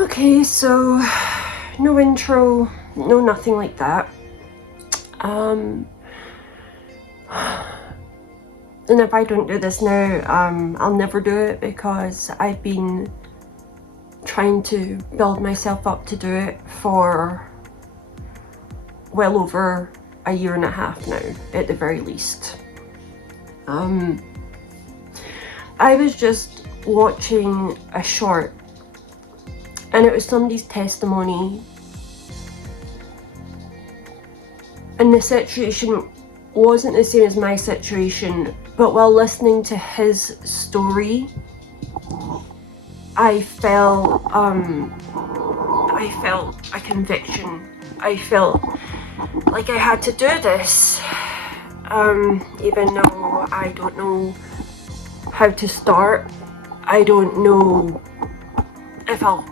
Okay, so no intro, no nothing like that. And if I don't do this now, I'll never do it, because I've been trying to build myself up to do it for well over a year and a half now, at the very least. I was just watching a short, and it was somebody's testimony, and the situation wasn't the same as my situation, but while listening to his story, I felt a conviction. I felt like I had to do this, even though I don't know how to start. I don't know if I'll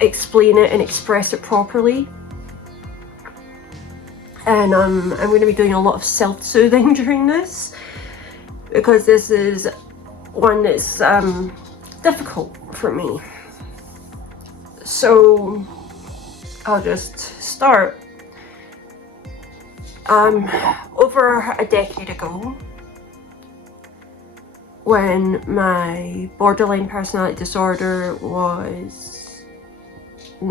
explain it and express it properly. And I'm going to be doing a lot of self-soothing during this, because this is one that's difficult for me. So I'll just start. Over a decade ago, when my borderline personality disorder was it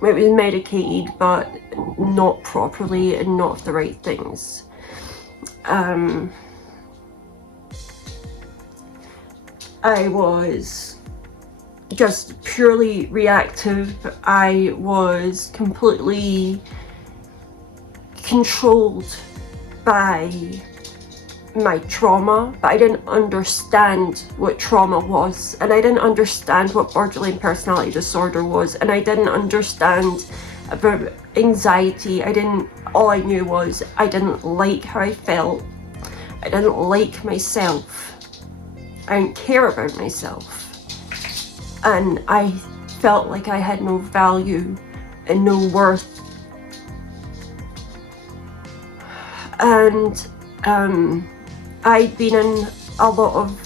was medicated, but not properly and not the right things. I was just purely reactive. I was completely controlled by my trauma, but I didn't understand what trauma was, and I didn't understand what borderline personality disorder was, and I didn't understand about anxiety. All I knew was I didn't like how I felt. I didn't like myself. I didn't care about myself. And I felt like I had no value and no worth. And I'd been in a lot of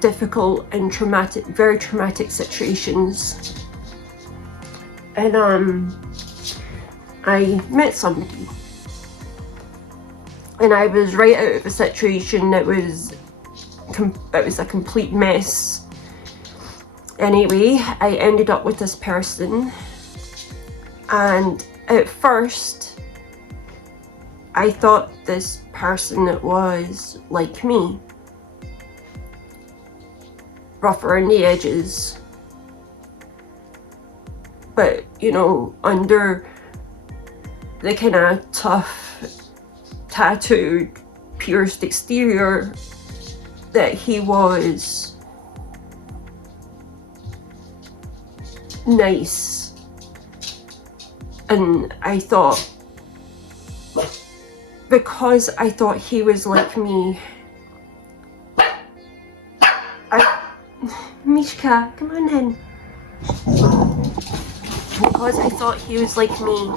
difficult and very traumatic situations. And I met somebody, and I was right out of a situation that was a complete mess. Anyway, I ended up with this person, and at first I thought this person was like me, rough around the edges, but under the kind of tough, tattooed, pierced exterior, that he was nice. And I thought, because I thought he was like me, Mishka, come on in. Because I thought he was like me,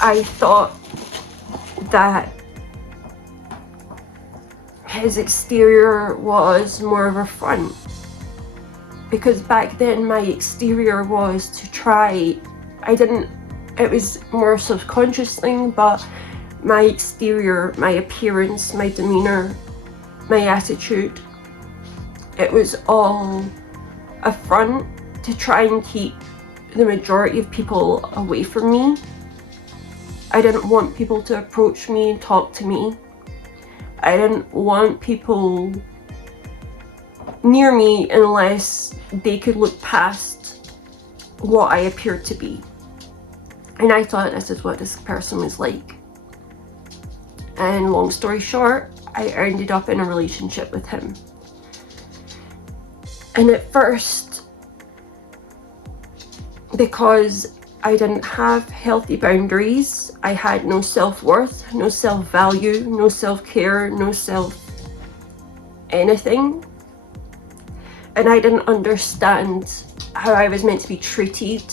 I thought that his exterior was more of a front. Because back then my exterior was to try, it was more a subconscious thing, but my exterior, my appearance, my demeanor, my attitude, it was all a front to try and keep the majority of people away from me. I didn't want people to approach me and talk to me. I didn't want people near me unless they could look past what I appeared to be. And I thought this is what this person was like. And long story short, I ended up in a relationship with him. And at first, because I didn't have healthy boundaries, I had no self-worth, no self-value, no self-care, no anything. And I didn't understand how I was meant to be treated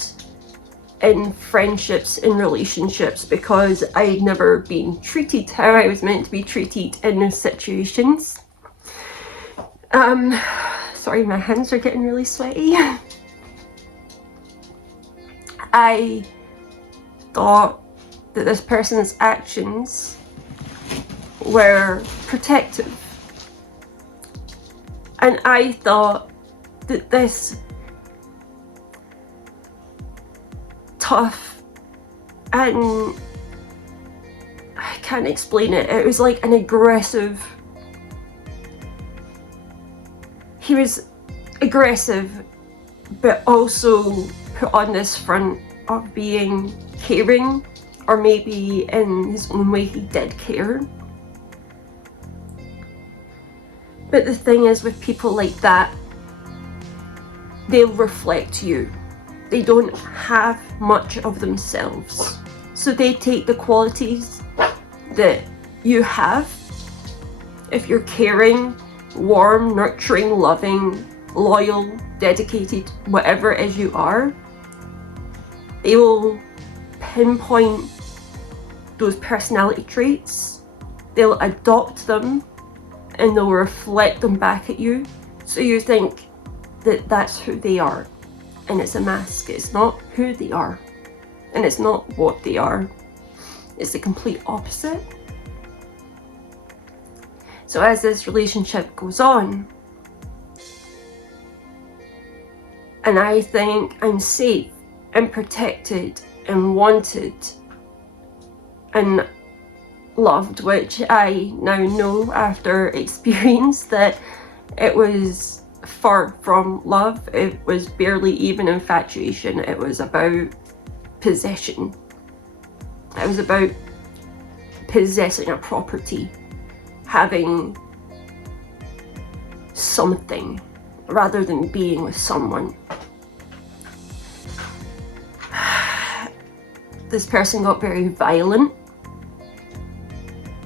in friendships, in relationships, because I had never been treated how I was meant to be treated in those situations. Sorry, my hands are getting really sweaty. I thought that this person's actions were protective. And I thought that this tough, and I can't explain it, it was like an aggressive, he was aggressive but also put on this front of being caring, or maybe in his own way he did care. But the thing is, with people like that, they'll reflect you. They don't have much of themselves. So they take the qualities that you have. If you're caring, warm, nurturing, loving, loyal, dedicated, whatever it is you are, they will pinpoint those personality traits, they'll adopt them, and they'll reflect them back at you. So you think that that's who they are. And it's a mask. It's not who they are. And it's not what they are. It's the complete opposite. So as this relationship goes on, and I think I'm safe and protected and wanted and loved, which I now know after experience that it was far from love. It was barely even infatuation. It was about possession. It was about possessing a property, having something rather than being with someone. This person got very violent,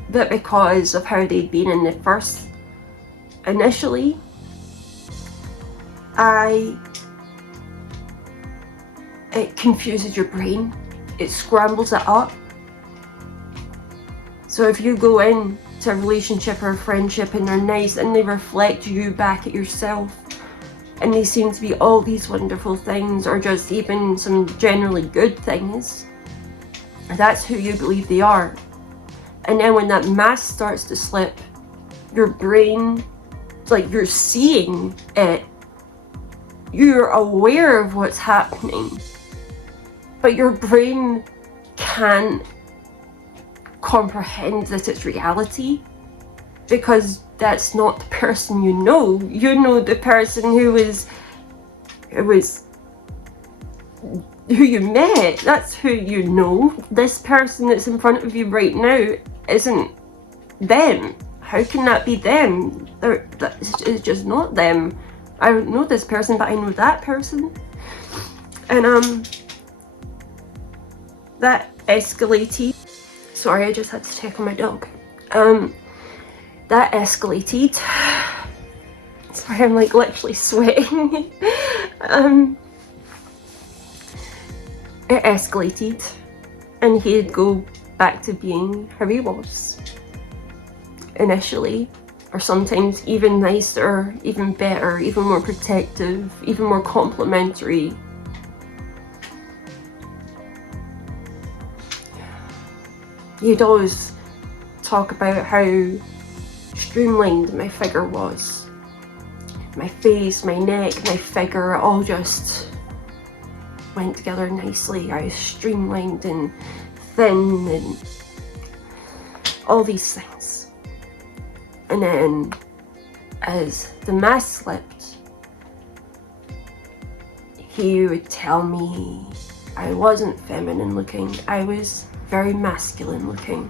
but because of how they'd been in the first, initially, it confuses your brain. It scrambles it up. So if you go in to a relationship or a friendship and they're nice and they reflect you back at yourself, and they seem to be all these wonderful things, or just even some generally good things, that's who you believe they are. And then when that mask starts to slip, your brain, like, you're seeing it, you're aware of what's happening, but your brain can't comprehend that it's reality, because that's not the person you know. You know the person who you met. That's who you know. This person that's in front of you right now isn't them. How can that be them? It's just not them. I don't know this person, but I know that person. And that escalated. Sorry, I just had to check on my dog. That escalated. Sorry, I'm like literally sweating. It escalated, and he'd go back to being how he was initially, or sometimes even nicer, even better, even more protective, even more complimentary. He'd always talk about how streamlined my figure was. My face, my neck, my figure, all just went together nicely. I was streamlined and thin and all these things. And then as the mask slipped, he would tell me I wasn't feminine looking, I was very masculine looking,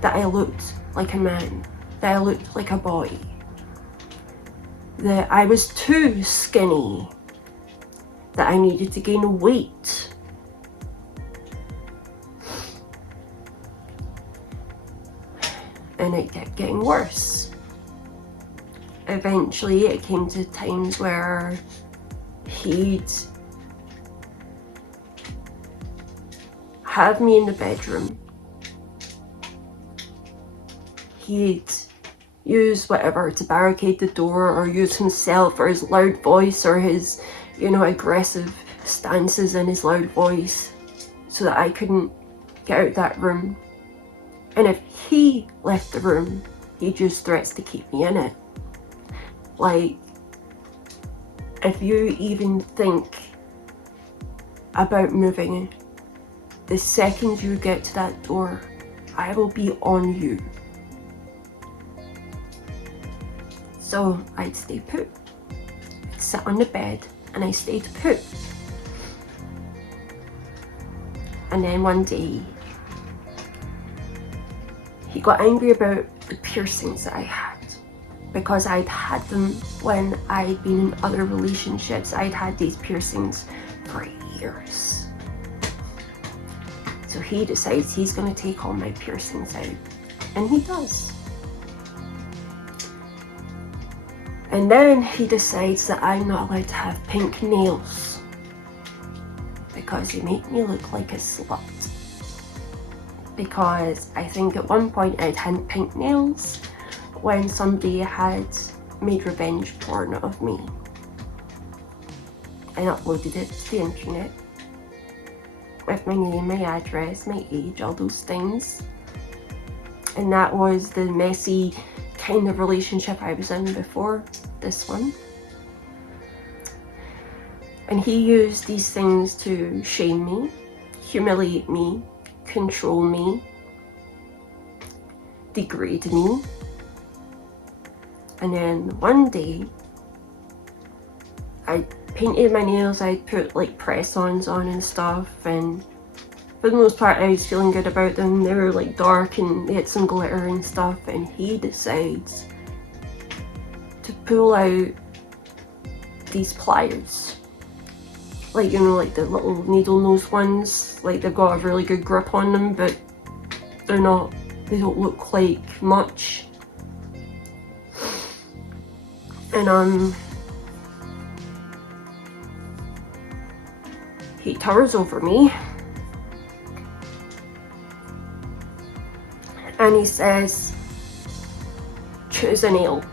that I looked like a man, that I looked like a boy, that I was too skinny, that I needed to gain weight. And it kept getting worse. Eventually it came to times where he'd have me in the bedroom. He'd use whatever to barricade the door, or use himself or his loud voice or his, you know, aggressive stances in his loud voice so that I couldn't get out that room. And if he left the room, he used threats to keep me in it. Like, if you even think about moving, the second you get to that door, I will be on you. So I'd stay put. I'd sit on the bed and I stayed put. And then one day, he got angry about the piercings that I had, because I'd had them when I'd been in other relationships. I'd had these piercings for years. So he decides he's going to take all my piercings out. And he does. And then he decides that I'm not allowed to have pink nails because they make me look like a slut. Because I think at one point I'd had pink nails when somebody had made revenge porn of me and uploaded it to the internet with my name, my address, my age, all those things. And that was the messy kind of relationship I was in before this one. And he used these things to shame me, humiliate me, control me, degrade me. And then one day, I painted my nails, I put like press-ons on and stuff, and for the most part I was feeling good about them. They were like dark and they had some glitter and stuff, and he decides to pull out these pliers. Like, you know, like the little needle nose ones, like they've got a really good grip on them, but they don't look like much. And he towers over me and he says, choose a nail.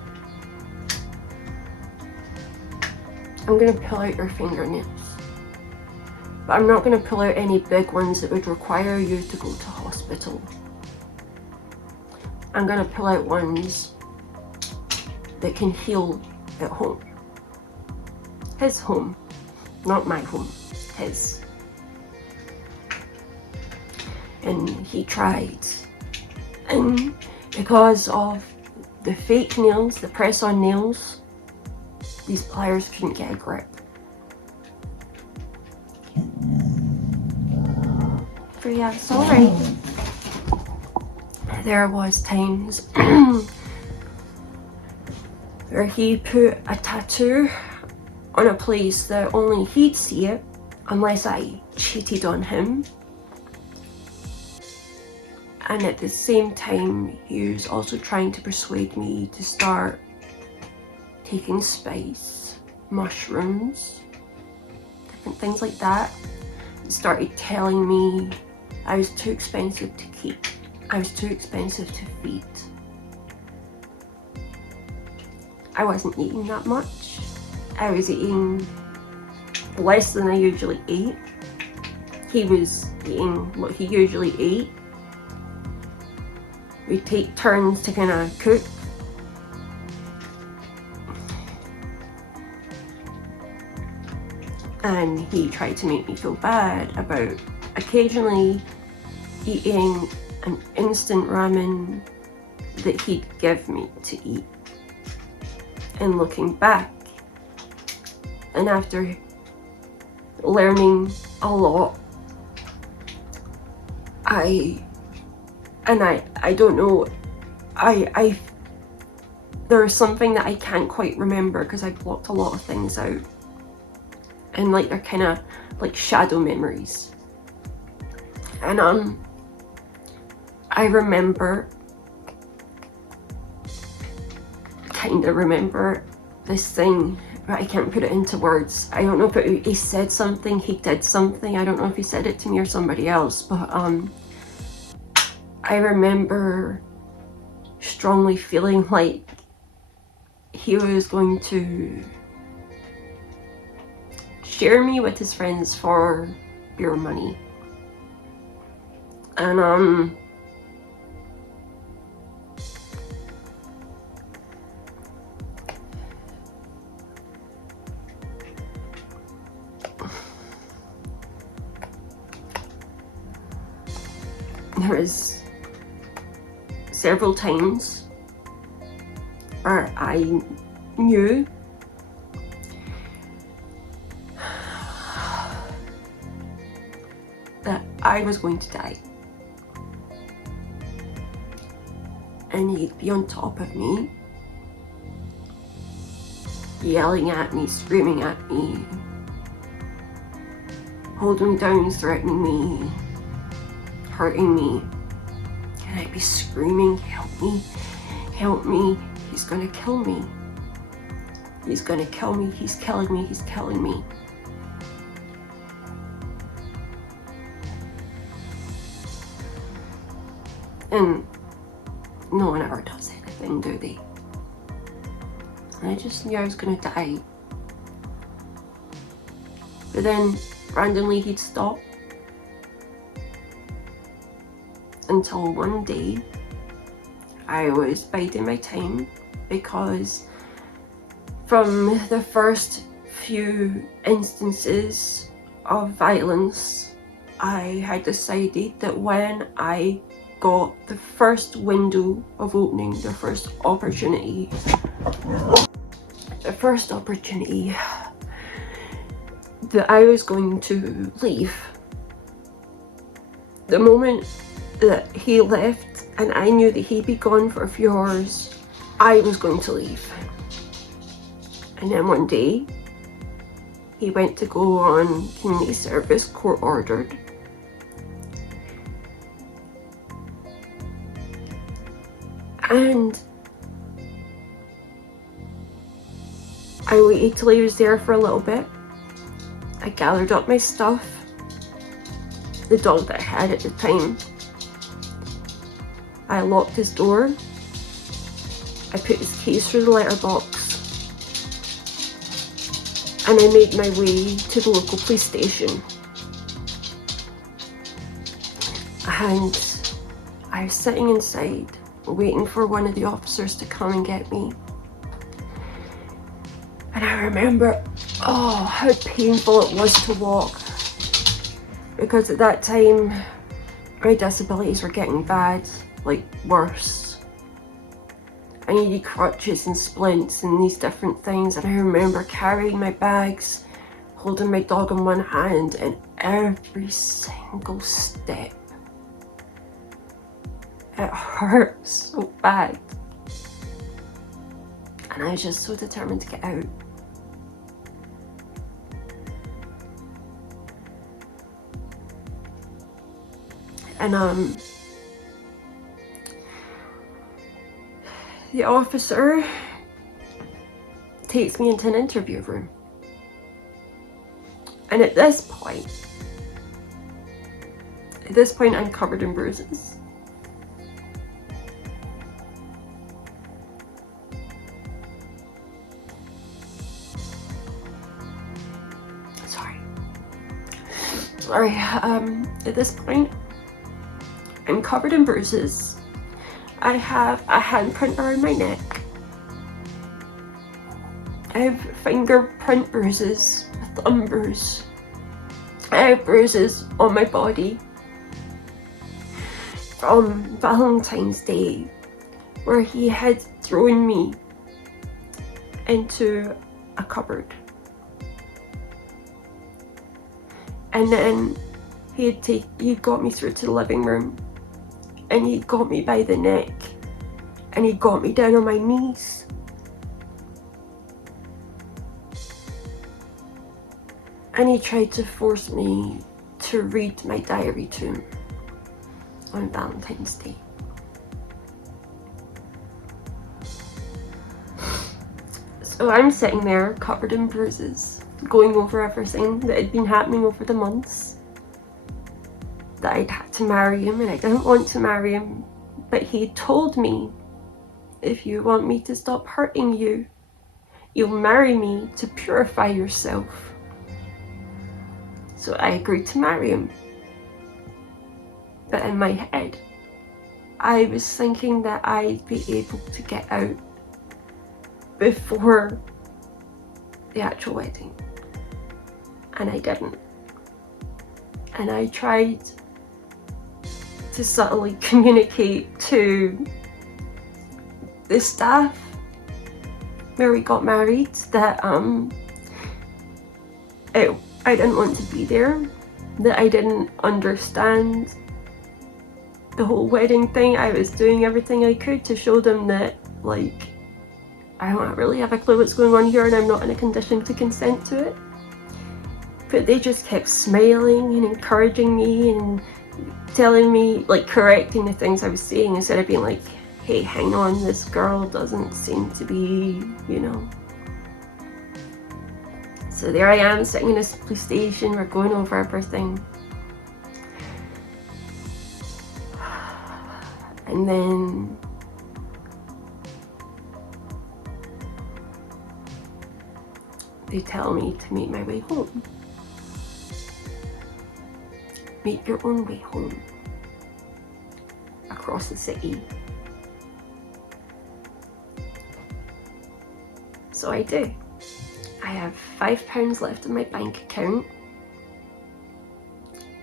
I'm gonna pull out your fingernails, but I'm not gonna pull out any big ones that would require you to go to hospital. I'm gonna pull out ones that can heal at home. His home, not my home, his. And he tried. And because of the fake nails, the press-on nails, these pliers couldn't get a grip. But yeah, it's alright. There was times where he put a tattoo on a place that only he'd see it unless I cheated on him. And at the same time, he was also trying to persuade me to start taking spice, mushrooms, different things like that. He started telling me I was too expensive to keep. I was too expensive to feed. I wasn't eating that much. I was eating less than I usually ate. He was eating what he usually ate. We'd take turns to kind of cook. And he tried to make me feel bad about occasionally eating an instant ramen that he'd give me to eat. And looking back, and after learning a lot, I don't know, there's something that I can't quite remember because I blocked a lot of things out. And like they're kind of like shadow memories. And I remember, kind of remember this thing, but I can't put it into words. I don't know if he said something, he did something. I don't know if he said it to me or somebody else, but I remember strongly feeling like he was going to share me with his friends for beer money. And there was several times where I knew that I was going to die, and he'd be on top of me, yelling at me, screaming at me, holding me down, threatening me, hurting me. And I'd be screaming, help me, help me, he's gonna kill me. He's gonna kill me, he's killing me, he's killing me. And no one ever does anything, do they? And I just knew I was gonna die. But then randomly he'd stop. Until one day I was biding my time, because from the first few instances of violence, I had decided that when I got the first window of opening, the first opportunity, that I was going to leave. The moment that he left and I knew that he'd be gone for a few hours, I was going to leave. And then one day he went to go on community service, court ordered. And I waited till he was there for a little bit. I gathered up my stuff, the dog that I had at the time. I locked his door. I put his keys through the letterbox. And I made my way to the local police station. And I was sitting inside, waiting for one of the officers to come and get me. And I remember, how painful it was to walk. Because at that time, my disabilities were getting bad, like worse. I needed crutches and splints and these different things, and I remember carrying my bags, holding my dog in one hand, and every single step, it hurt so bad. And I was just so determined to get out. And the officer takes me into an interview room. And at this point I'm covered in bruises. Sorry, at this point I'm covered in bruises. I have a handprint around my neck. I have fingerprint bruises, a thumb bruise. I have bruises on my body from Valentine's Day, where he had thrown me into a cupboard. And then he got me through to the living room, and he got me by the neck, and he got me down on my knees. And he tried to force me to read my diary to him on Valentine's Day. So I'm sitting there covered in bruises, going over everything that had been happening over the months. That I'd had to marry him, and I didn't want to marry him, but he told me if you want me to stop hurting you, you'll marry me to purify yourself. So I agreed to marry him. But in my head, I was thinking that I'd be able to get out before the actual wedding. And I didn't. And I tried to subtly communicate to the staff where we got married that I didn't want to be there, that I didn't understand the whole wedding thing. I was doing everything I could to show them that, like, I don't really have a clue what's going on here and I'm not in a condition to consent to it. But they just kept smiling and encouraging me and telling me, like, correcting the things I was saying instead of being like, hey, hang on, this girl doesn't seem to be, you know. So there I am, sitting in this police station, we're going over everything. And then they tell me to make my way home. Make your own way home. Across the city. So I do. I have £5 left in my bank account.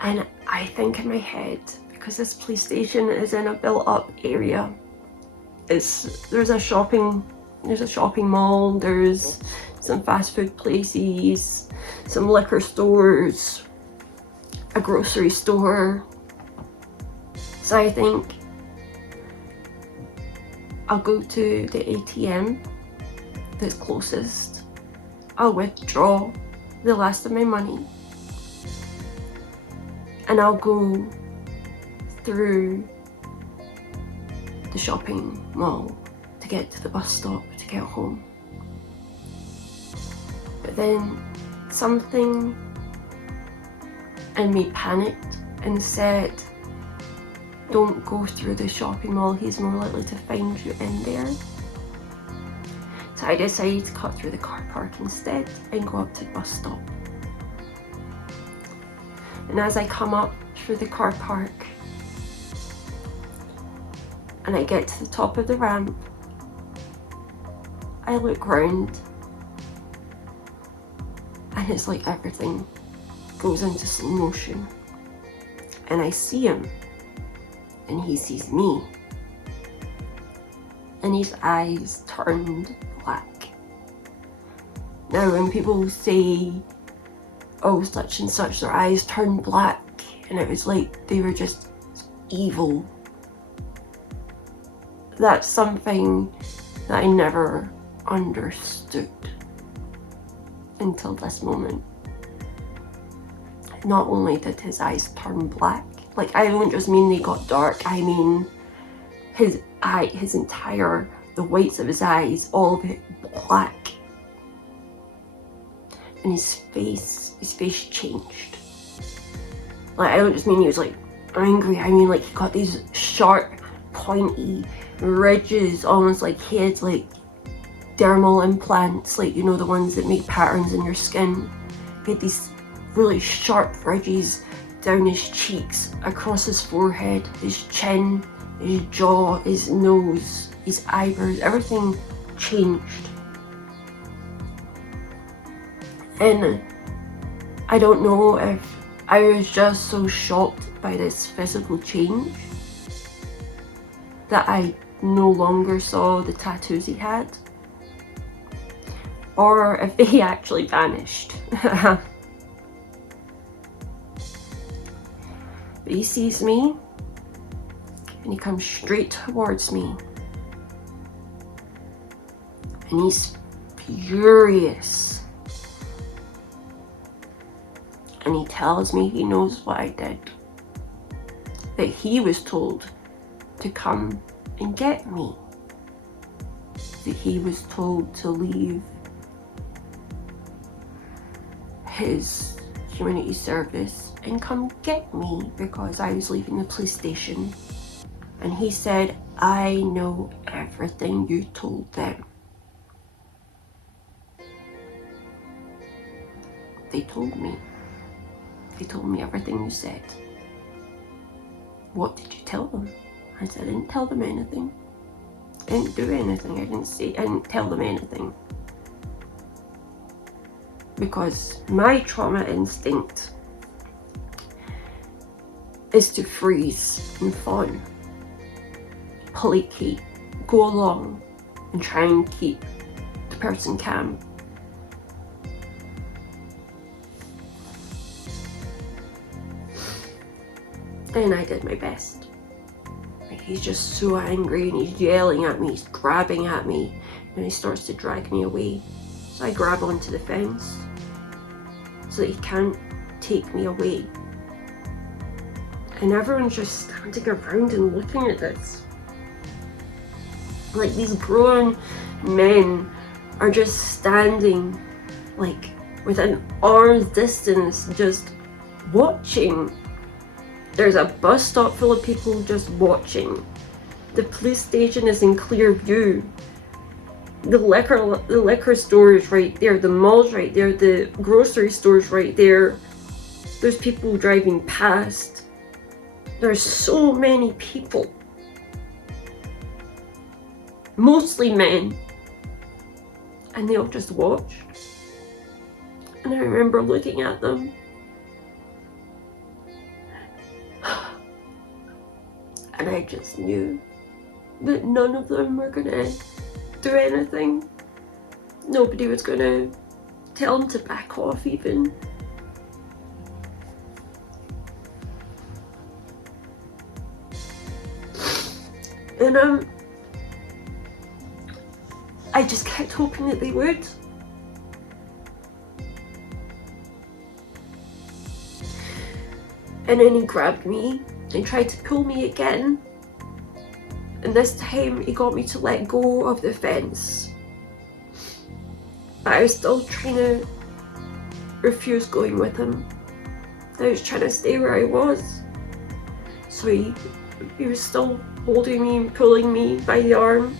And I think in my head, because this police station is in a built up area, there's a shopping mall, there's some fast food places, some liquor stores, a grocery store. So I think I'll go to the ATM that's closest. I'll withdraw the last of my money and I'll go through the shopping mall to get to the bus stop to get home. But then something in me panicked and said, don't go through the shopping mall, he's more likely to find you in there. So I decided to cut through the car park instead and go up to the bus stop. And as I come up through the car park and I get to the top of the ramp, I look round and it's like everything goes into slow motion. And I see him and he sees me and his eyes turned black. Now when people say, oh, such and such, their eyes turned black, and it was like they were just evil, that's something that I never understood until this moment. Not only did his eyes turn black, like, I don't just mean they got dark, I mean the whites of his eyes, all of it black. And his face changed. Like, I don't just mean he was like angry, I mean like he got these sharp, pointy ridges, almost like he had like dermal implants, like, you know, the ones that make patterns in your skin. He had these really sharp ridges down his cheeks, across his forehead, his chin, his jaw, his nose, his eyebrows, everything changed. And I don't know if I was just so shocked by this physical change that I no longer saw the tattoos he had, or if they actually vanished. But he sees me and he comes straight towards me and he's furious. And he tells me he knows what I did. That he was told to come and get me. That he was told to leave his community service and come get me because I was leaving the police station. And he said, I know everything you told them. They told me. They told me everything you said. What did you tell them? I said, I didn't tell them anything. I didn't do anything. I didn't tell them anything. Because my trauma instinct is to freeze and fawn, placate, go along and try and keep the person calm. And I did my best. Like, he's just so angry and he's yelling at me, he's grabbing at me, and he starts to drag me away. So I grab onto the fence so that he can't take me away. And everyone's just standing around and looking at this. Like, these grown men are just standing, like, within arm's distance, just watching. There's a bus stop full of people just watching. The police station is in clear view. The liquor store is right there. The mall's right there. The grocery store's right there. There's people driving past. There's so many people. Mostly men. And they all just watched. And I remember looking at them. And I just knew that none of them were gonna do anything. Nobody was gonna tell him to back off even. And I just kept hoping that they would. And then he grabbed me and tried to pull me again. And this time he got me to let go of the fence. But I was still trying to refuse going with him. I was trying to stay where I was. So he was still holding me and pulling me by the arm.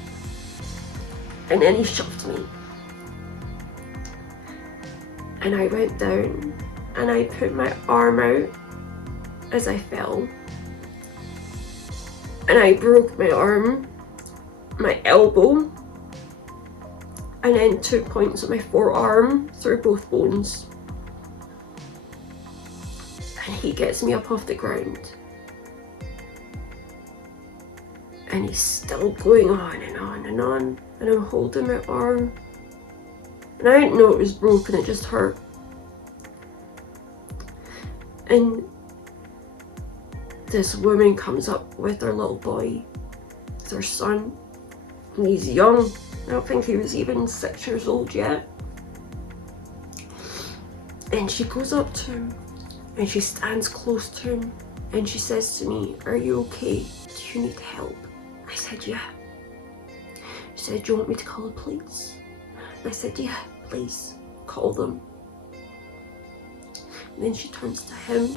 And then he shoved me. And I went down and I put my arm out as I fell. And I broke my arm, my elbow, and then 2 points of my forearm through both bones. And he gets me up off the ground. And he's still going on and on and on. And I'm holding my arm. And I didn't know it was broken, it just hurt. And this woman comes up with her little boy, it's her son, and he's young. I don't think he was even 6 years old yet. And she goes up to him and she stands close to him and she says to me, "Are you okay? Do you need help?" I said, "Yeah." She said, "Do you want me to call the police?" And I said, "Yeah, please, call them." And then she turns to him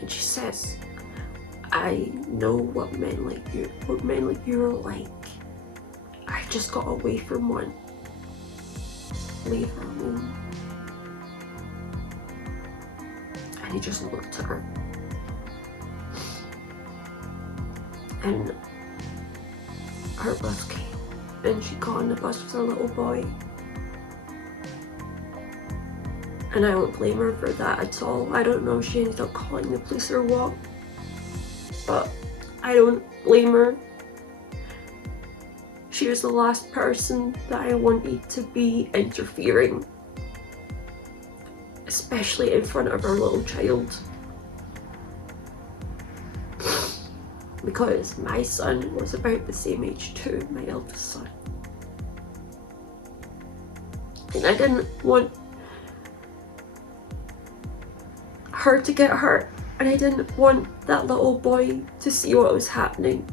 and she says, "I know what men like you are like. I just got away from one. Leave her alone." And he just looked at her. And her bus came and she got on the bus with her little boy. And I don't blame her for that at all. I don't know if she ended up calling the police or what, but I don't blame her. She was the last person that I wanted to be interfering, especially in front of her little child. Because my son was about the same age too, my eldest son. And I didn't want her to get hurt, and I didn't want that little boy to see what was happening.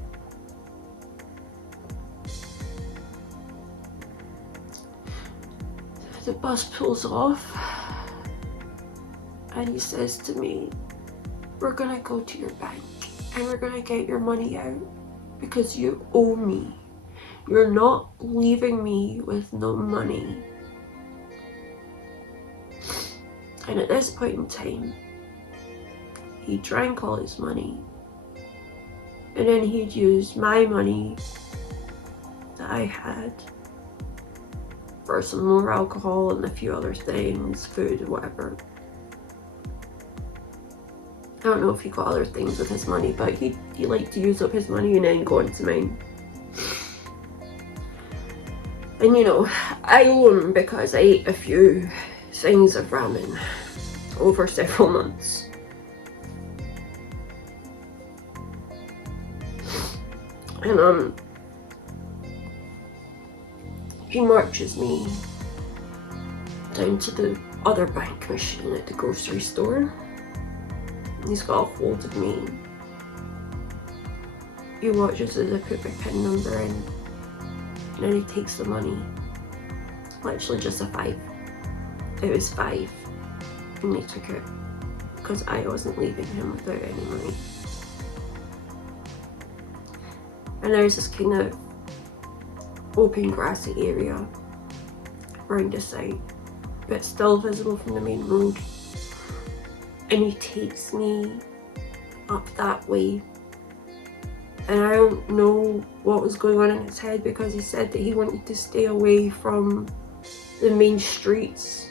The bus pulls off and he says to me, "We're gonna go to your bank and we're gonna get your money out because you owe me. You're not leaving me with no money. And at this point in time, he drank all his money, and then he'd use my money that I had for some more alcohol and a few other things, food, whatever. I don't know if he got other things with his money, but he liked to use up his money and then go into mine. And you know, I owe him because I ate a few things of ramen over several months. And he marches me down to the other bank machine at the grocery store. He's got a hold of me. He watches as I put my PIN number in, and then he takes the money. Literally just a 5. It was 5, and he took it because I wasn't leaving him without any money. And there's this kind of open grassy area around the side, but still visible from the main road. And he takes me up that way. And I don't know what was going on in his head, because he said that he wanted to stay away from the main streets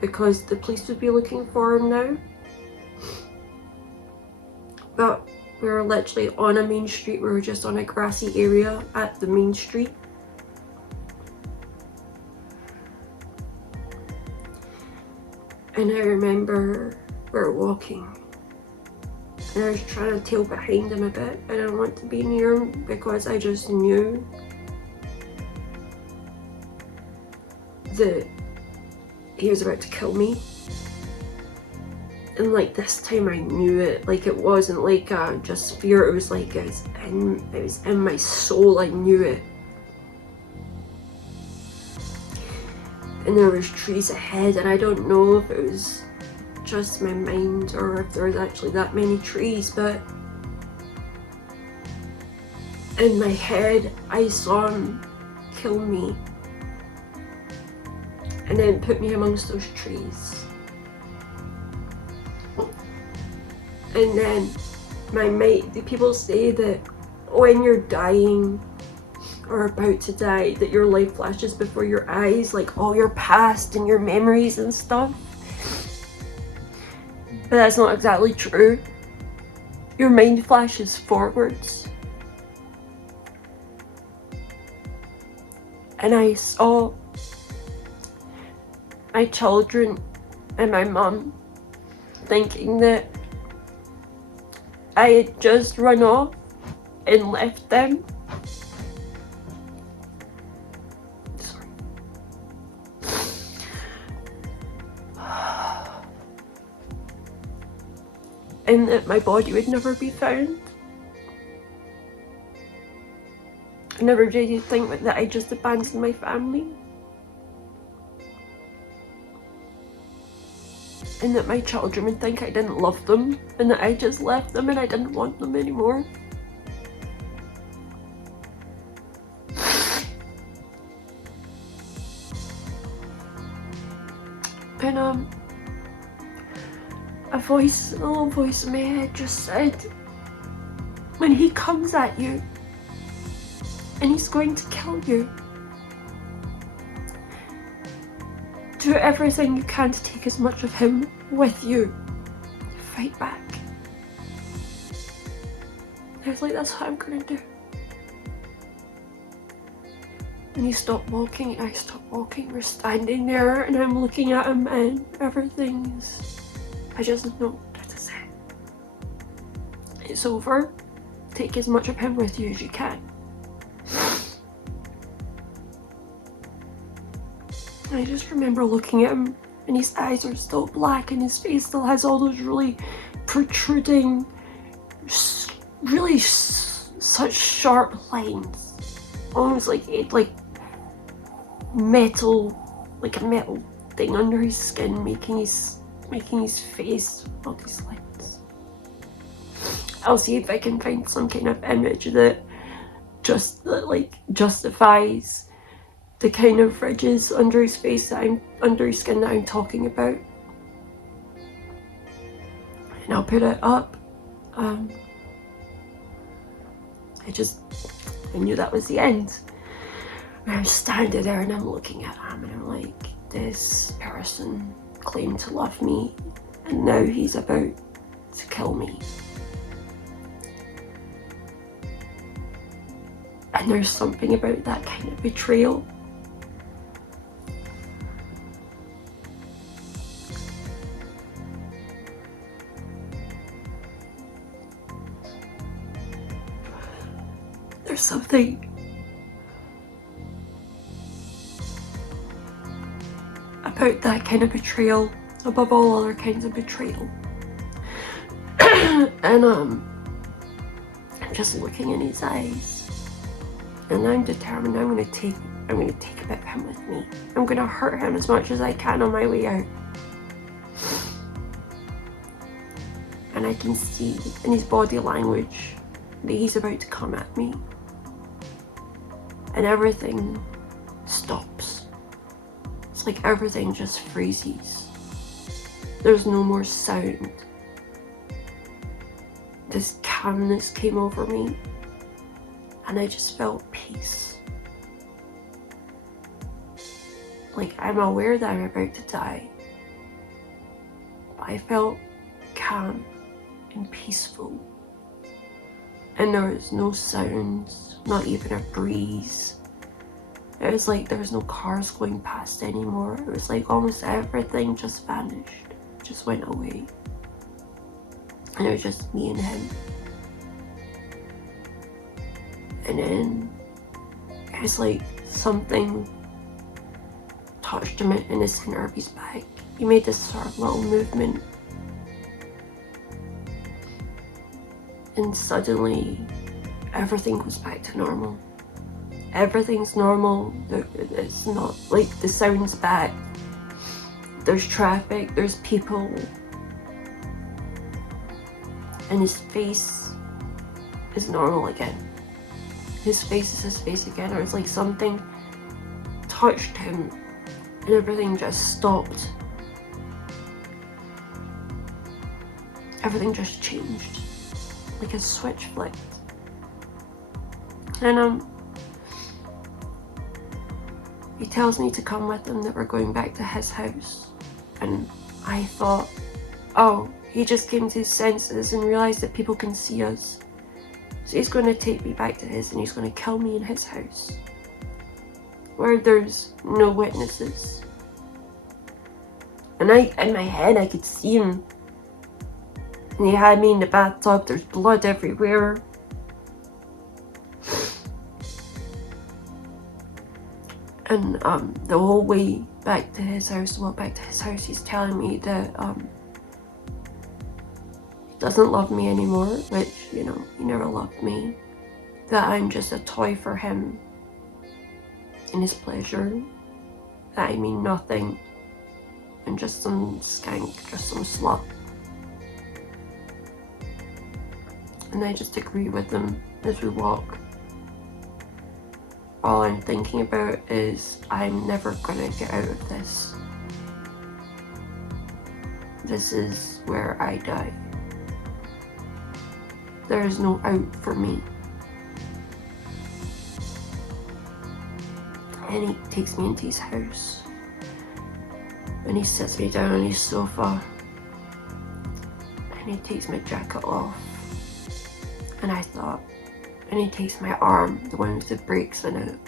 because the police would be looking for him now. But we were literally on a main street. We were just on a grassy area at the main street. And I remember we were walking, and I was trying to tail behind him a bit. I didn't want to be near him because I just knew that he was about to kill me. And like this time I knew it. Like it wasn't like just fear, it was like it was in my soul. I knew it. And there was trees ahead, and I don't know if it was just my mind or if there was actually that many trees, but in my head I saw him kill me and then put me amongst those trees. And then the people say that when you're dying or about to die, that your life flashes before your eyes, like all your past and your memories and stuff. But that's not exactly true. Your mind flashes forwards. And I saw my children and my mum thinking that I had just run off and left them. And that my body would never be found. I never did think that I just abandoned my family. And that my children would think I didn't love them, and that I just left them and I didn't want them anymore. And a little voice in my head just said, when he comes at you and he's going to kill you, do everything you can to take as much of him with you. Fight back. And I was like, that's what I'm gonna do. And he stopped walking and I stopped walking. We're standing there and I'm looking at him and I just know that to say. It's over. Take as much of him with you as you can. And I just remember looking at him and his eyes are still black and his face still has all those really protruding, such sharp lines. Almost like it, like a metal thing under his skin, making his face all these lines. I'll see if I can find some kind of image that justifies the kind of ridges under his face under his skin that I'm talking about. And I'll put it up. I knew that was the end. And I'm standing there and I'm looking at him and I'm like, this person claimed to love me and now he's about to kill me. And there's something about that kind of betrayal. There's something about that kind of betrayal above all other kinds of betrayal. And I'm just looking in his eyes, and I'm determined I'm gonna take a bit of him with me. I'm gonna hurt him as much as I can on my way out. And I can see in his body language that he's about to come at me. And everything stops. It's like everything just freezes. There's no more sound. This calmness came over me, and I just felt peace. Like, I'm aware that I'm about to die, but I felt calm and peaceful. And there was no sounds, not even a breeze. It was like there was no cars going past anymore. It was like almost everything just vanished, just went away. And it was just me and him. And then it was like something touched him in the center of his back. He made this sort of little movement. And suddenly, everything goes back to normal. Everything's normal. It's not like the sound's back. There's traffic, there's people. And his face is normal again. His face is his face again. Or it's like something touched him and everything just stopped. Everything just changed. Like a switch flicked. And he tells me to come with him, that we're going back to his house. And I thought, oh, he just came to his senses and realized that people can see us. So he's going to take me back to his and he's going to kill me in his house, where there's no witnesses. And in my head, I could see him. And he had me in the bathtub, there's blood everywhere. And the whole way back to his house, he's telling me that he doesn't love me anymore, which, you know, he never loved me. That I'm just a toy for him in his pleasure. That I mean nothing. And just some skank, just some slut. And I just agree with him as we walk. All I'm thinking about is I'm never gonna get out of this. This is where I die. There is no out for me. And he takes me into his house. And he sits me down on his sofa. And he takes my jacket off. And I thought, and he takes my arm, the one with the brakes in it.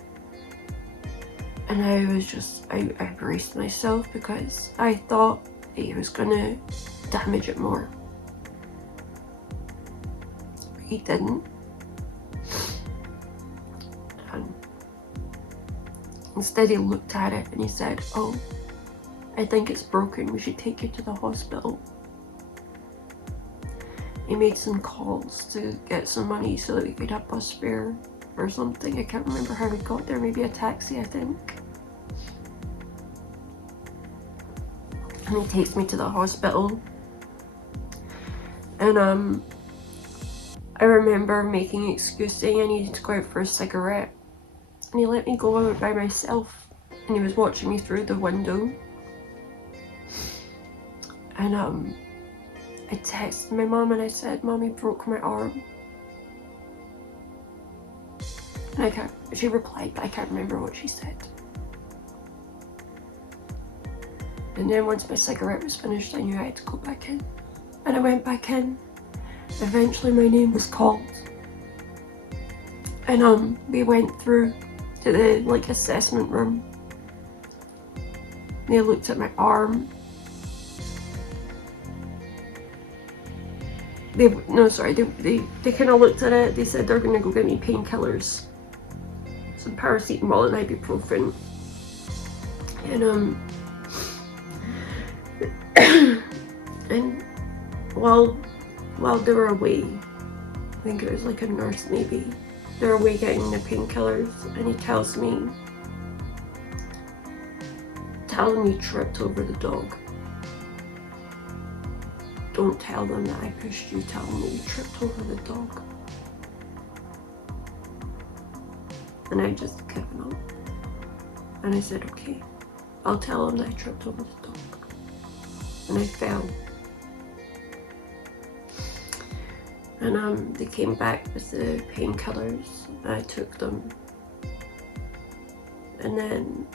And I was just, I braced myself because I thought he was gonna damage it more. But he didn't. And instead he looked at it and he said, oh, I think it's broken, we should take you to the hospital. He made some calls to get some money so that we could have bus fare or something. I can't remember how we got there, maybe a taxi, I think. And he takes me to the hospital. And I remember making an excuse saying I needed to go out for a cigarette, and he let me go out by myself, and he was watching me through the window. And I texted my mum and I said, "Mommy broke my arm." And she replied, but I can't remember what she said. And then once my cigarette was finished, I knew I had to go back in. And I went back in. Eventually my name was called. And we went through to the assessment room. They looked at my arm. They kind of looked at it. They said they're gonna go get me painkillers, some paracetamol and ibuprofen. And and while they were away, I think it was like a nurse maybe, they're away getting the painkillers, and he tells me, "Tell them you tripped over the dog. Don't tell them that I pushed you, tell them that you tripped over the dog." And I just given up. And I said, "Okay, I'll tell them that I tripped over the dog." And I fell. And they came back with the painkillers, and I took them. And then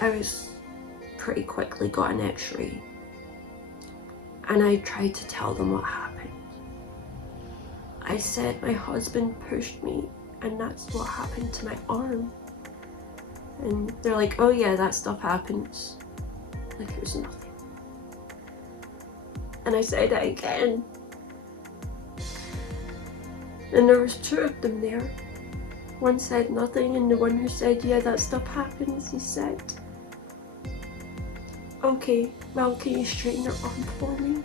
I was pretty quickly got an x-ray. And I tried to tell them what happened. I said my husband pushed me, and that's what happened to my arm. And they're like, "Oh yeah, that stuff happens." Like it was nothing. And I said it again. And there was two of them there. One said nothing, and the one who said, "Yeah, that stuff happens," he said, "Okay, well, can you straighten your arm for me?"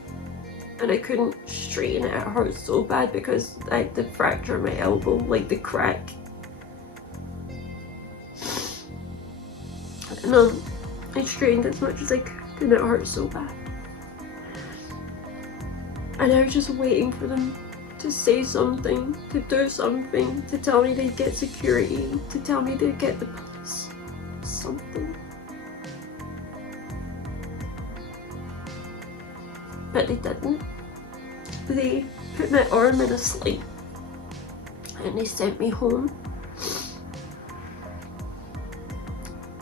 And I couldn't straighten it. It hurt so bad because I had the fracture in my elbow, like the crack. And I straightened as much as I could, and it hurt so bad. And I was just waiting for them to say something, to do something, to tell me they'd get security, to tell me they'd get the police. Something. But they didn't. They put my arm in a sling and they sent me home.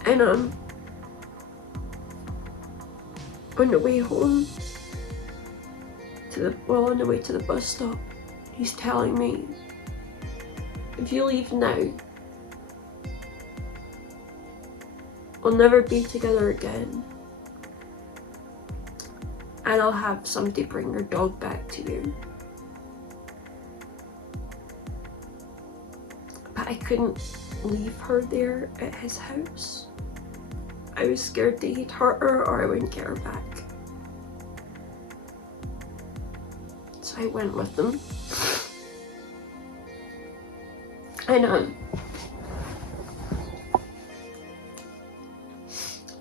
And on the way home, on the way to the bus stop, he's telling me, "If you leave now, we'll never be together again. And I'll have somebody bring your dog back to you." But I couldn't leave her there at his house. I was scared that he'd hurt her or I wouldn't get her back. So I went with them. And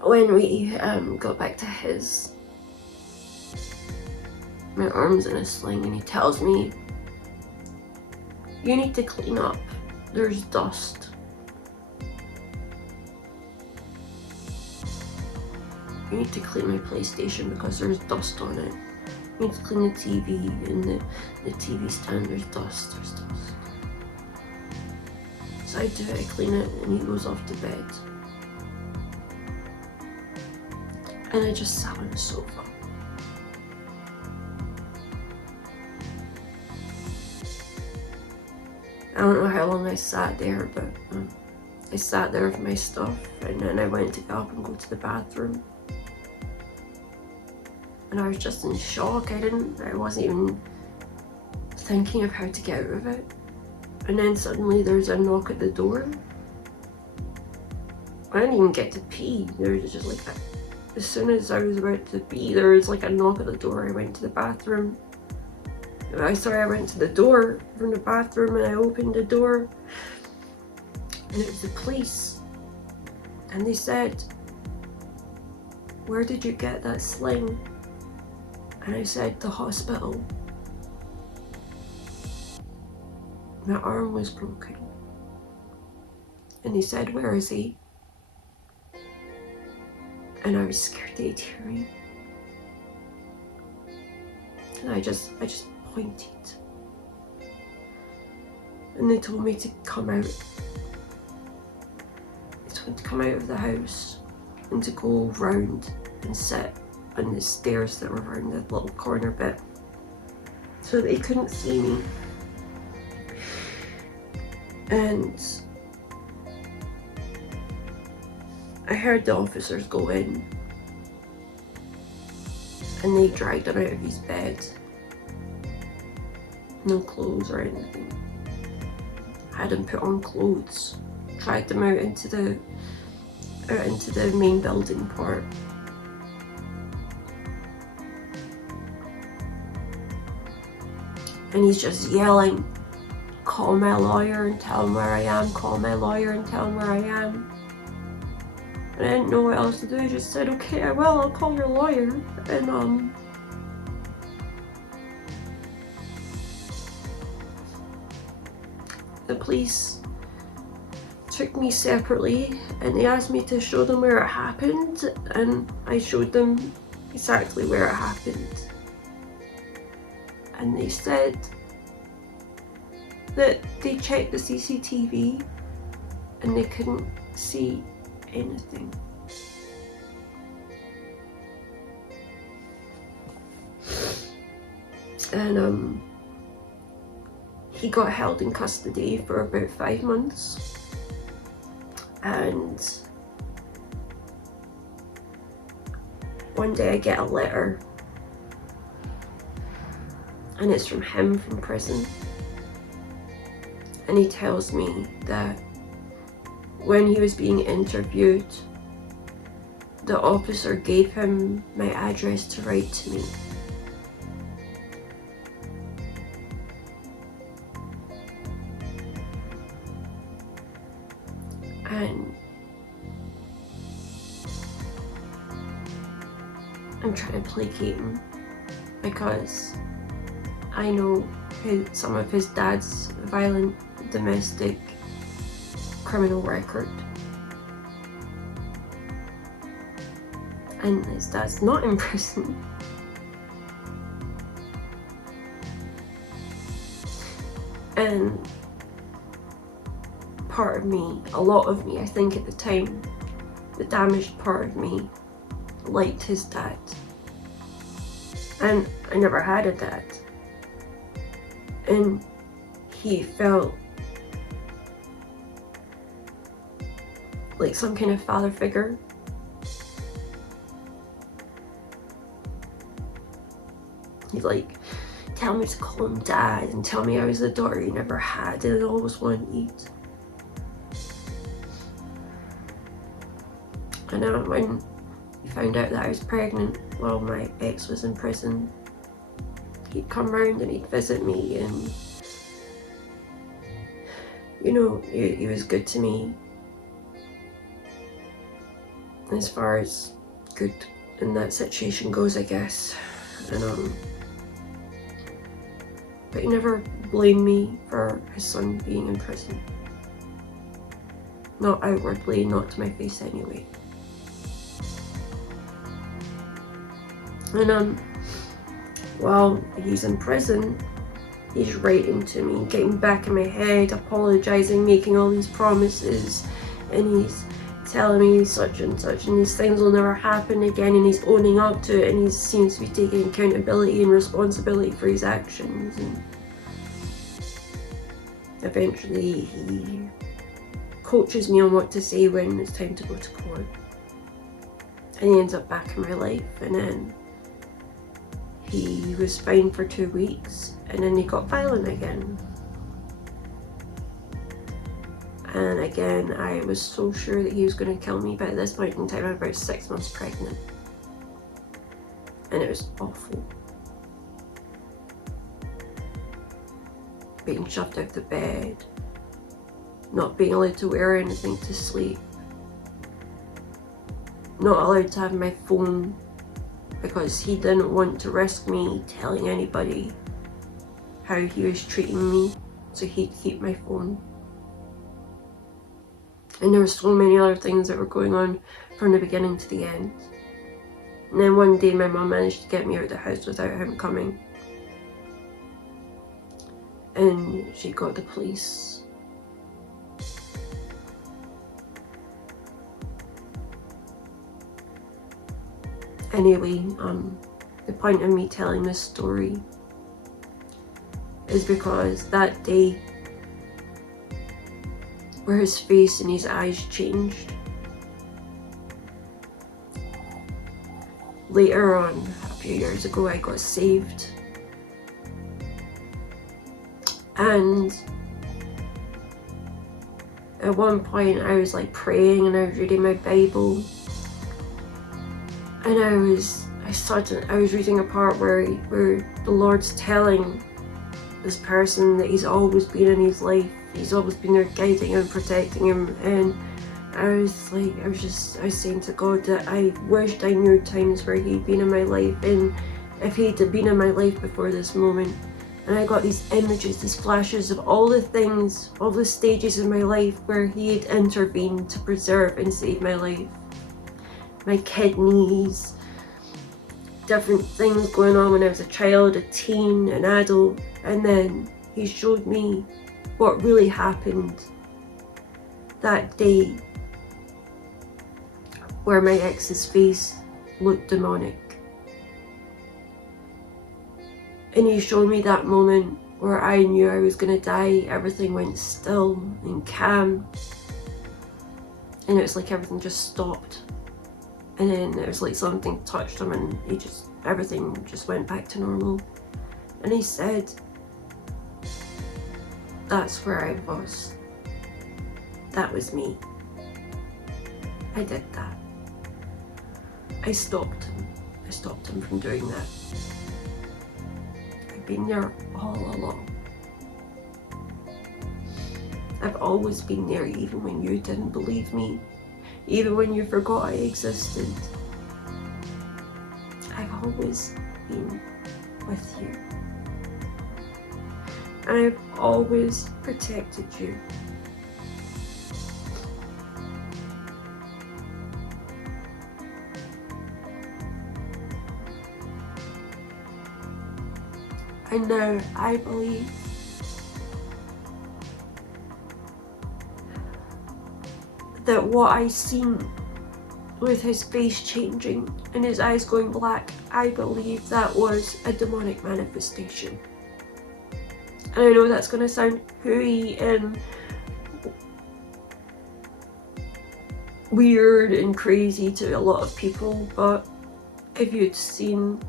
when we got back to his, my arm's in a sling, and he tells me, "You need to clean up. There's dust." "You need to clean my PlayStation because there's dust on it. You need to clean the TV and the TV stand, there's dust. So I do it, I clean it, and he goes off to bed. And I just sat on the sofa. I don't know how long I sat there, but I sat there with my stuff, and then I went to get up and go to the bathroom. And I was just in shock. I wasn't even thinking of how to get out of it. And then suddenly there's a knock at the door. I didn't even get to pee. There was just like, as soon as I was about to pee, there was like a knock at the door. I went to the bathroom. I went to the door from the bathroom, and I opened the door, and it was the police. And they said, "Where did you get that sling?" And I said, "The hospital." my arm was broken. And they said, "Where is he?" And I was scared they'd hear me. And I just pointed. And they told me to come out. They told me to come out of the house and to go round and sit on the stairs that were around the little corner bit so they couldn't see me. And I heard the officers go in and they dragged him out of his bed. No clothes or anything. Had him put on clothes. Dragged him out into the main building part. And he's just yelling, "Call my lawyer and tell him where I am, call my lawyer and tell him where I am." And I didn't know what else to do. I just said, "Okay, I will, I'll call your lawyer." And the police took me separately and they asked me to show them where it happened, and I showed them exactly where it happened. And they said that they checked the CCTV and they couldn't see anything. And he got held in custody for about 5 months. And one day I get a letter, and it's from him from prison. And he tells me that when he was being interviewed, the officer gave him my address to write to me. And I'm trying to placate him because I know some of his dad's violent domestic criminal record. And his dad's not in prison. And part of me, a lot of me, I think at the time, the damaged part of me liked his dad. And I never had a dad. And he felt like some kind of father figure. He'd like tell me to call him dad and tell me I was the daughter he never had and always wanted. And then when he found out that I was pregnant while my ex was in prison, he'd come round and he'd visit me, and you know, he was good to me as far as good in that situation goes, I guess. And but he never blamed me for his son being in prison. Not outwardly, not to my face anyway. And while he's in prison, he's writing to me, getting back in my head, apologising, making all these promises, and he's telling me such and such, and these things will never happen again, and he's owning up to it, and he seems to be taking accountability and responsibility for his actions. And eventually he coaches me on what to say when it's time to go to court, and he ends up back in my life. And then he was fine for 2 weeks, and then he got violent again. And again, I was so sure that he was going to kill me, but at this point in time, I'm about 6 months pregnant. And it was awful. Being shoved out the bed, not being allowed to wear anything to sleep, not allowed to have my phone because he didn't want to risk me telling anybody how he was treating me so he'd keep my phone. And there were so many other things that were going on from the beginning to the end. And then one day my mum managed to get me out of the house without him coming. And she got the police. Anyway, the point of me telling this story is because that day where his face and his eyes changed, later on, a few years ago, I got saved. And at one point I was like praying and I was reading my Bible, and I was reading a part where the Lord's telling this person that he's always been in his life, he's always been there guiding him, protecting him. And I was saying to God that I wished I knew times where he'd been in my life, and if he'd have been in my life before this moment. And I got these images, these flashes of all the things, all the stages in my life where he had intervened to preserve and save my life. My kidneys, different things going on when I was a child, a teen, an adult. And then he showed me what really happened that day where my ex's face looked demonic. And he showed me that moment where I knew I was gonna die. Everything went still and calm. And it was like everything just stopped. And then it was like something touched him and everything just went back to normal. And he said, that's where I was. That was me. I did that. I stopped him. I stopped him from doing that. I've been there all along. I've always been there, even when you didn't believe me, even when you forgot I existed. I've always been with you. And I've always protected you. And now I believe that what I seen with his face changing and his eyes going black, I believe that was a demonic manifestation. And I know that's going to sound hooey and weird and crazy to a lot of people, but if you'd seen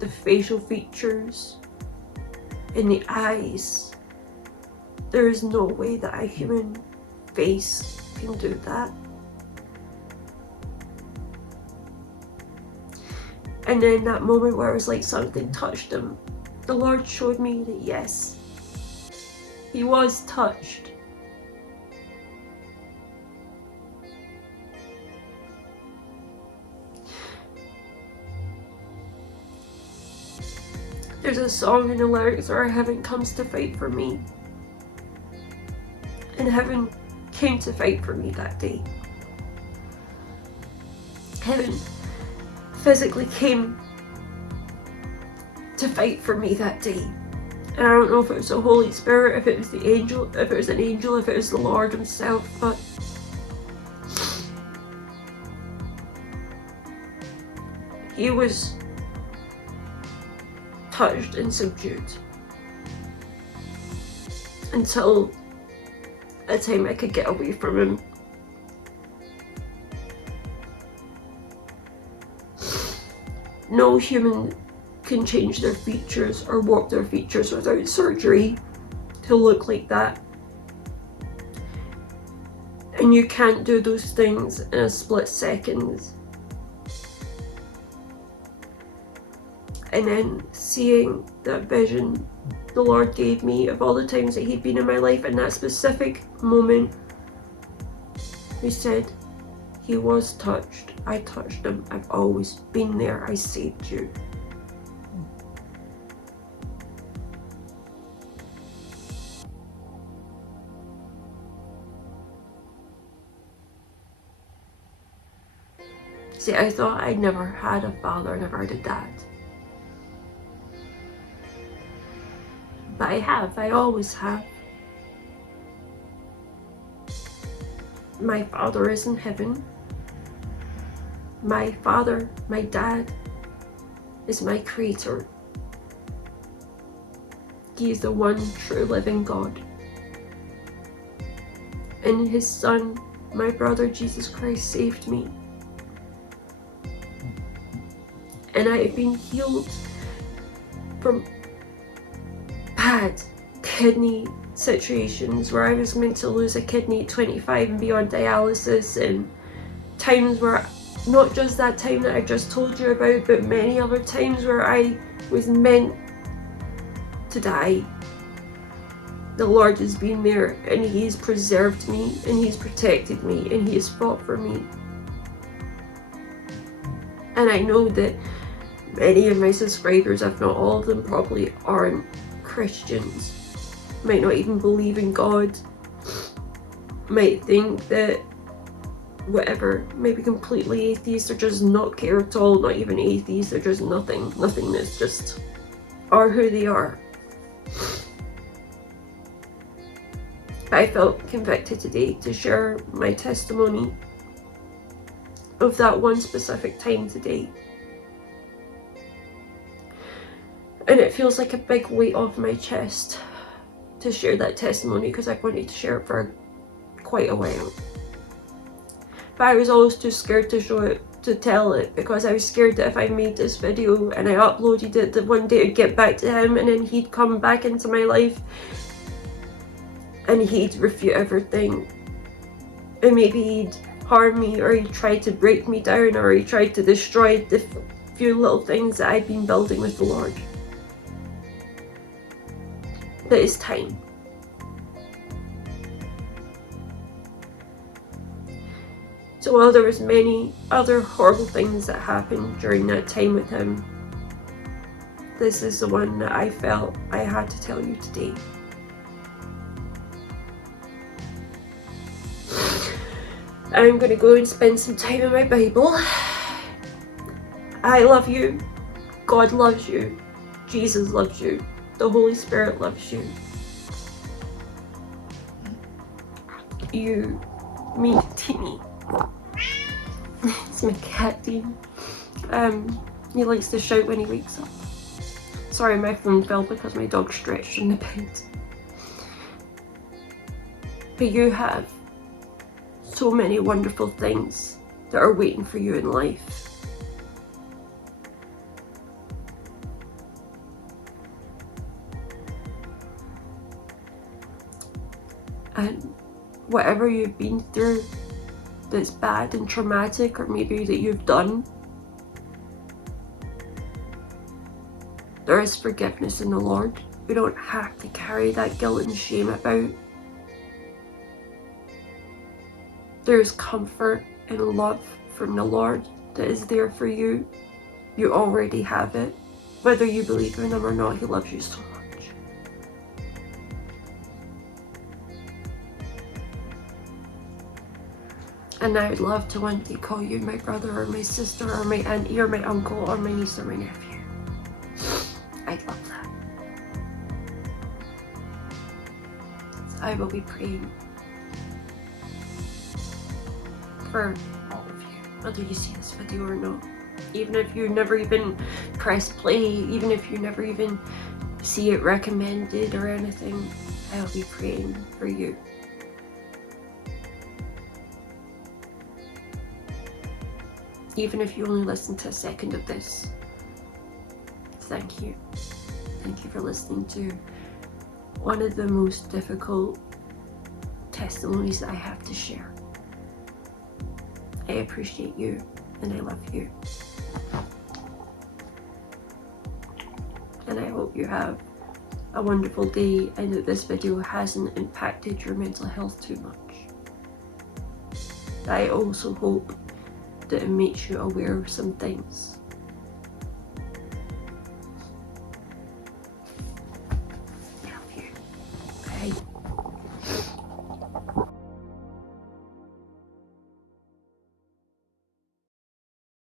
the facial features in the eyes, there is no way that a human face can do that. And then that moment where it was like something touched him, the Lord showed me that yes, he was touched. There's a song in the lyrics where heaven comes to fight for me. And heaven came to fight for me that day. Heaven physically came to fight for me that day. And I don't know if it was the Holy Spirit, if it was the angel, if it was an angel, if it was the Lord himself, but he was touched and subdued until a time I could get away from him. No human can change their features or warp their features without surgery to look like that. And you can't do those things in a split second. And then seeing that vision the Lord gave me of all the times that he'd been in my life, in that specific moment, he said, he was touched. I touched him. I've always been there. I saved you. See, I thought I never had a father, never had a dad. But I have, I always have. My Father is in heaven. My Father, my Dad, is my Creator. He is the one true living God. And His Son, my brother Jesus Christ, saved me. And I have been healed from bad kidney situations where I was meant to lose a kidney at 25 and be on dialysis, and times where, not just that time that I just told you about, but many other times where I was meant to die. The Lord has been there, and He has preserved me, and He has protected me, and He has fought for me. And I know that many of my subscribers, if not all of them, probably aren't Christians, might not even believe in God, might think that whatever, maybe completely atheist, or just not care at all, not even atheist, they're just nothingness, just are who they are. I felt convicted today to share my testimony of that one specific time today. And it feels like a big weight off my chest to share that testimony, because I've wanted to share it for quite a while. But I was always too scared to show it, to tell it, because I was scared that if I made this video and I uploaded it, that one day it'd get back to him, and then he'd come back into my life and he'd refute everything, and maybe he'd harm me, or he'd try to break me down, or he tried to destroy the few little things that I'd been building with the Lord. But it's time. So while there was many other horrible things that happened during that time with him, this is the one that I felt I had to tell you today. I'm going to go and spend some time in my Bible. I love you. God loves you. Jesus loves you. The Holy Spirit loves you. You mean Timmy. It's my cat, Dean. He likes to shout when he wakes up. Sorry, my phone fell because my dog stretched in the bed. But you have so many wonderful things that are waiting for you in life. And whatever you've been through that's bad and traumatic, or maybe that you've done, there is forgiveness in the Lord. We don't have to carry that guilt and shame about. There is comfort and love from the Lord that is there for you. You already have it. Whether you believe in Him or not, He loves you so much. And I would love to one day call you my brother, or my sister, or my auntie, or my uncle, or my niece, or my nephew. I'd love that. So I will be praying for all of you, whether you see this video or not. Even if you never even press play, even if you never even see it recommended or anything, I'll be praying for you. Even if you only listen to a second of this, thank you. Thank you for listening to one of the most difficult testimonies that I have to share. I appreciate you, and I love you. And I hope you have a wonderful day, and that this video hasn't impacted your mental health too much. I also hope that it makes you aware of some things.